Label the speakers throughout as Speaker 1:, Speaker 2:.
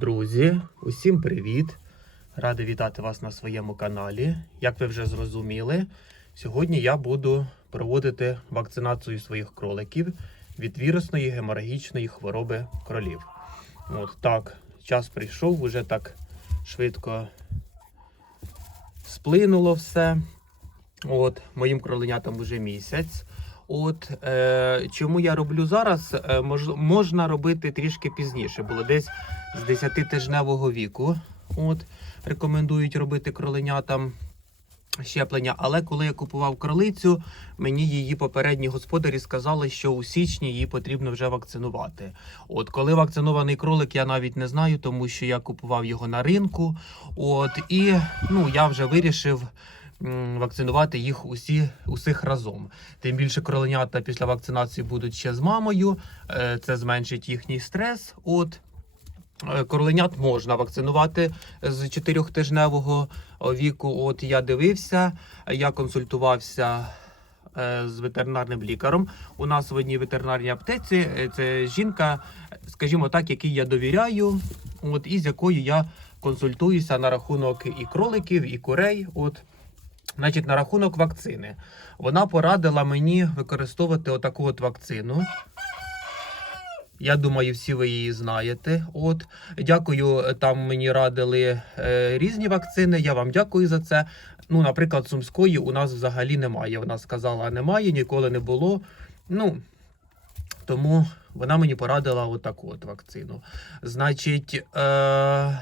Speaker 1: Друзі, усім привіт! Радий вітати вас на своєму каналі. Як ви вже зрозуміли, сьогодні я буду проводити вакцинацію своїх кроликів від вірусної геморагічної хвороби кролів. От так, час прийшов, вже так швидко сплинуло все. От, моїм кроленятам вже місяць. От е, чому я роблю зараз? Е, мож, можна робити трішки пізніше. Було десь з 10-тижневого віку. От рекомендують робити кроленятам щеплення. Але коли я купував кролицю, мені її попередні господарі сказали, що у січні її потрібно вже вакцинувати. От коли вакцинований кролик, я навіть не знаю, тому що я купував його на ринку. От і ну я вже вирішив. Вакцинувати їх усі усіх разом. Тим більше кроленята після вакцинації будуть ще з мамою. е, Це зменшить їхній стрес. От Е, Кроленят можна вакцинувати з чотирьохтижневого віку. От я дивився, я консультувався е, з ветеринарним лікарем. У нас в одній ветеринарній аптеці е, це жінка, скажімо так, якій я довіряю, от і з якою я консультуюся на рахунок і кроликів, і курей. От. Значить, на рахунок вакцини. Вона порадила мені використовувати отаку от вакцину. Я думаю, всі ви її знаєте. От дякую. Там мені радили е, різні вакцини. Я вам дякую за це. Ну, наприклад, сумської у нас взагалі немає. Вона сказала, немає, ніколи не було. Ну тому вона мені порадила отаку от вакцину. Значить, е,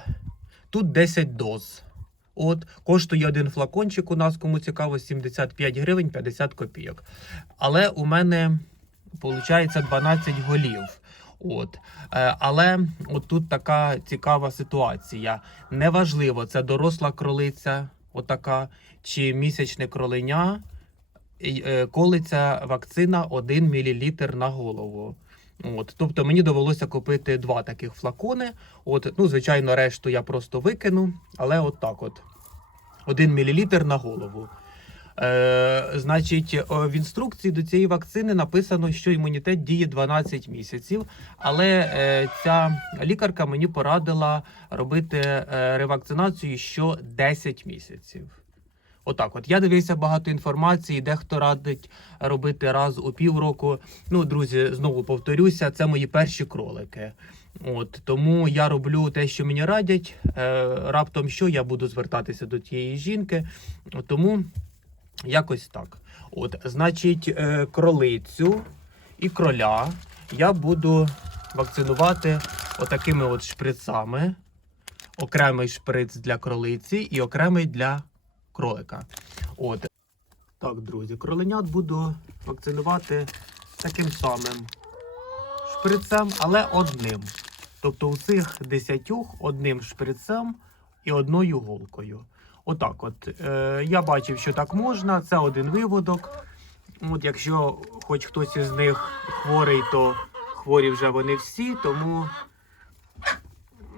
Speaker 1: тут 10 доз. От коштує один флакончик. У нас кому цікаво, 75 гривень 50 копійок. Але у мене виходить 12 голів. От. Е, але тут така цікава ситуація. Неважливо, це доросла кролиця, отака, чи місячне кроленя, і, е, колиться вакцина 1 мл на голову. От, тобто мені довелося купити два таких флакони. От, ну, звичайно, решту я просто викину, але от так от. 1 мл на голову. Е, значить, в інструкції до цієї вакцини написано, що імунітет діє 12 місяців. Але е, ця лікарка мені порадила робити е, ревакцинацію що 10 місяців. Отак, от я дивився багато інформації, дехто радить робити раз у півроку. Ну, друзі, знову повторюся, це мої перші кролики. От тому я роблю те, що мені радять. Е, раптом що я буду звертатися до тієї жінки. Тому якось так. От, значить, е, кролицю і кроля я буду вакцинувати отакими от шприцами. Окремий шприц для кролиці і окремий для кролика. От. Так, друзі, кроленят буду вакцинувати таким самим шприцем, але одним. Тобто у цих десятьох одним шприцем і одною голкою. Отак, от е, я бачив, що так можна. Це один виводок. От якщо хоч хтось із них хворий, то хворі вже вони всі, тому,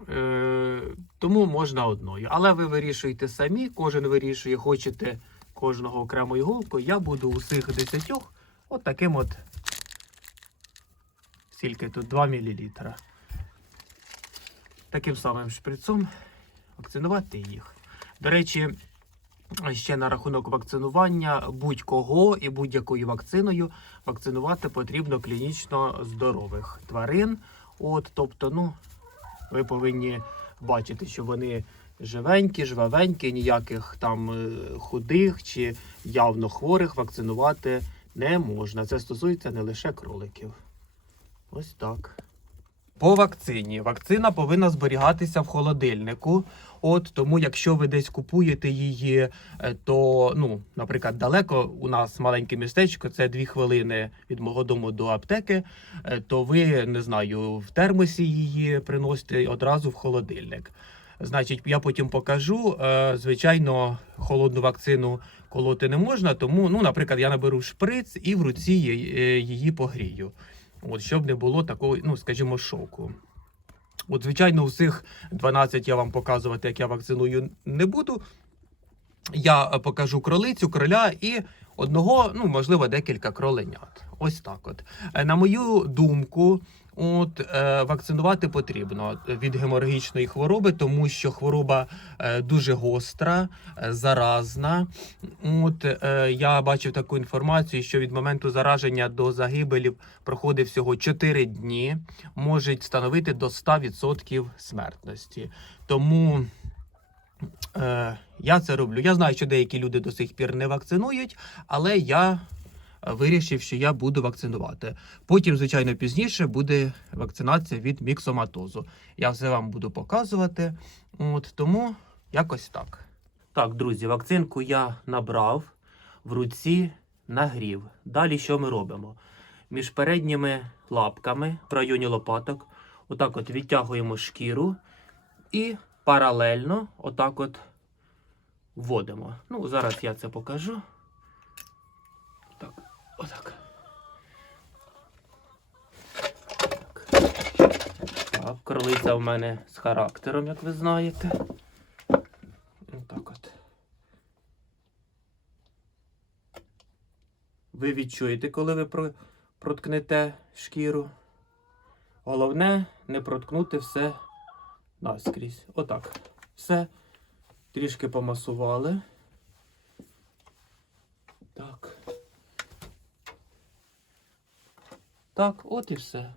Speaker 1: е, тому можна одною. Але ви вирішуєте самі, кожен вирішує, хочете кожного окремою голкою. Я буду усіх десятьох от таким от скільки тут 2 мл. Таким самим шприцом вакцинувати їх. До речі, ще на рахунок вакцинування будь-кого і будь-якою вакциною вакцинувати потрібно клінічно здорових тварин. От, тобто, ну, ви повинні бачити, що вони живенькі, жвавенькі, ніяких там е, худих чи явно хворих вакцинувати не можна. Це стосується не лише кроликів. Ось так. По вакцині. Вакцина повинна зберігатися в холодильнику. От тому, якщо ви десь купуєте її, е, то ну, наприклад, далеко у нас маленьке містечко, це дві хвилини від мого дому до аптеки. е, То ви не знаю, в термосі її приносите одразу в холодильник. Значить, я потім покажу. Е, Звичайно, холодну вакцину колоти не можна, тому, ну, наприклад, я наберу шприц і в руці її погрію. От, щоб не було такого, ну, скажімо, шоку. От, звичайно, усіх 12 я вам показувати, як я вакциную, не буду. Я е, покажу кролицю, кроля і одного, ну, можливо, декілька кроленят. Ось так от. Е, На мою думку, От е, вакцинувати потрібно від геморагічної хвороби, тому що хвороба е, дуже гостра, заразна. От я бачив таку інформацію, що від моменту зараження до загибелі проходить всього 4 дні, можуть становити до 100% смертності. Тому е, я це роблю. Я знаю, що деякі люди до сих пір не вакцинують, але я е, вирішив, що я буду вакцинувати. Потім, звичайно, пізніше буде вакцинація від міксоматозу. Я все вам буду показувати. От тому якось так. Так, друзі, вакцинку я набрав в руці нагрів. Далі що ми робимо? Між передніми лапками в районі лопаток, отак от відтягуємо шкіру і паралельно отак от вводимо. Ну, зараз я це покажу. Так, отак. Так. Кролиця в мене з характером, як ви знаєте. Отак от. Ви відчуєте, коли ви проткнете шкіру. Головне не проткнути все наскрізь. Отак. Все. Трішки помасували. Так. Так, от і все.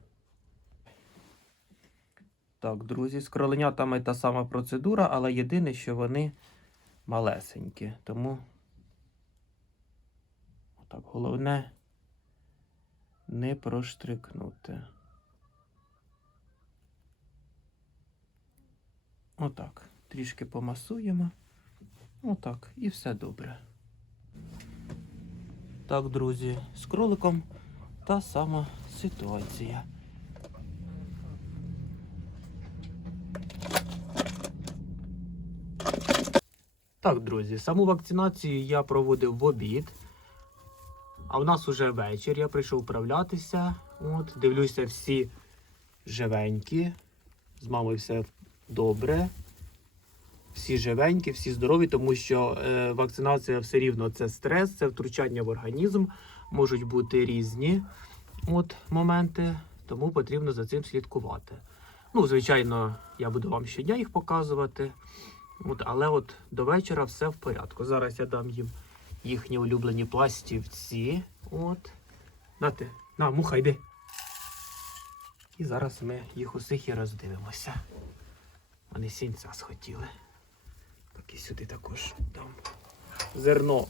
Speaker 1: Так, друзі, з кроленятами та сама процедура, але єдине, що вони малесенькі. Тому так, головне не проштрикнути. Отак. Трішки помасуємо. Отак. І все добре. Так, друзі, з кроликом та сама ситуація. Так, друзі, саму вакцинацію я проводив в обід. А в нас уже вечір. Я прийшов вправлятися. От, дивлюся, всі живенькі. З мамою все добре. Всі живенькі, всі здорові, тому що е, вакцинація все рівно це стрес, це втручання в організм. Можуть бути різні от, моменти, тому потрібно за цим слідкувати. Ну, звичайно, я буду вам щодня їх показувати. От, але от до вечора все в порядку. Зараз я дам їм їхні улюблені пластівці. От. Нате, на, муха, йди. І зараз ми їх усіх і роздивимося. Вони сінця схотіли. Так і сюди також дам. Зерно,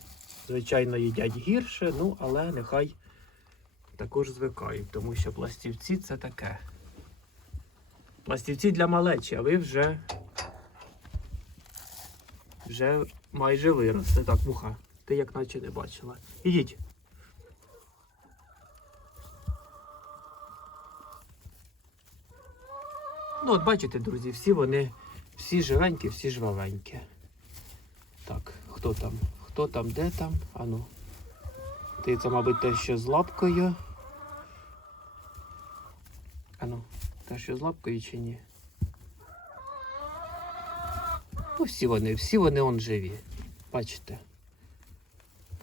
Speaker 1: звичайно, їдять гірше, ну, але нехай також звикають, тому що пластівці це таке. Пластівці для малечі, а ви вже вже майже виросли. Так, муха, ти як наче не бачила. Ідіть. Ну, от бачите, друзі, всі вони, всі живенькі, всі жвавенькі. Так, хто там? Хто там, де там? Ану. Ти це, мабуть, те, що з лапкою. Ану, те, що з лапкою чи ні? Ну, всі вони, всі вони он живі. Бачите.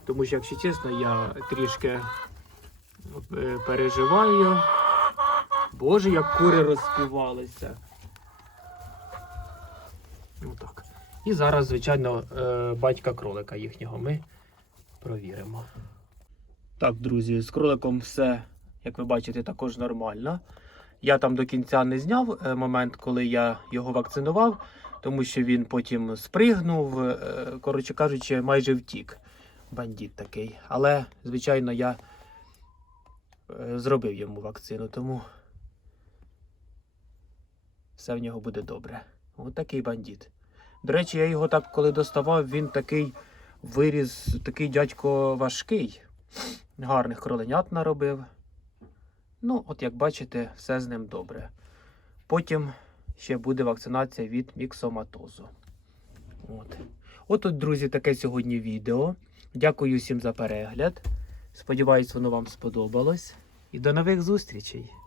Speaker 1: Тому що, якщо чесно, я трішки е, переживаю. Боже, як кури розспівалися. Ну так. І зараз, звичайно, е, батька кролика їхнього ми провіримо. Так, друзі, з кроликом все, як ви бачите, також нормально. Я там до кінця не зняв е, момент, коли я його вакцинував, тому що він потім спригнув, е, коротше кажучи, майже втік. Бандит такий. Але, звичайно, я зробив йому вакцину, тому все в нього буде добре. Ось такий бандит. До речі, я його так коли доставав, він такий виріс, такий дядько важкий. Гарних кроленят наробив. Ну, от як бачите, все з ним добре. Потім ще буде вакцинація від міксоматозу. От. От, от, друзі, таке сьогодні відео. Дякую всім за перегляд. Сподіваюсь, воно вам сподобалось. І до нових зустрічей!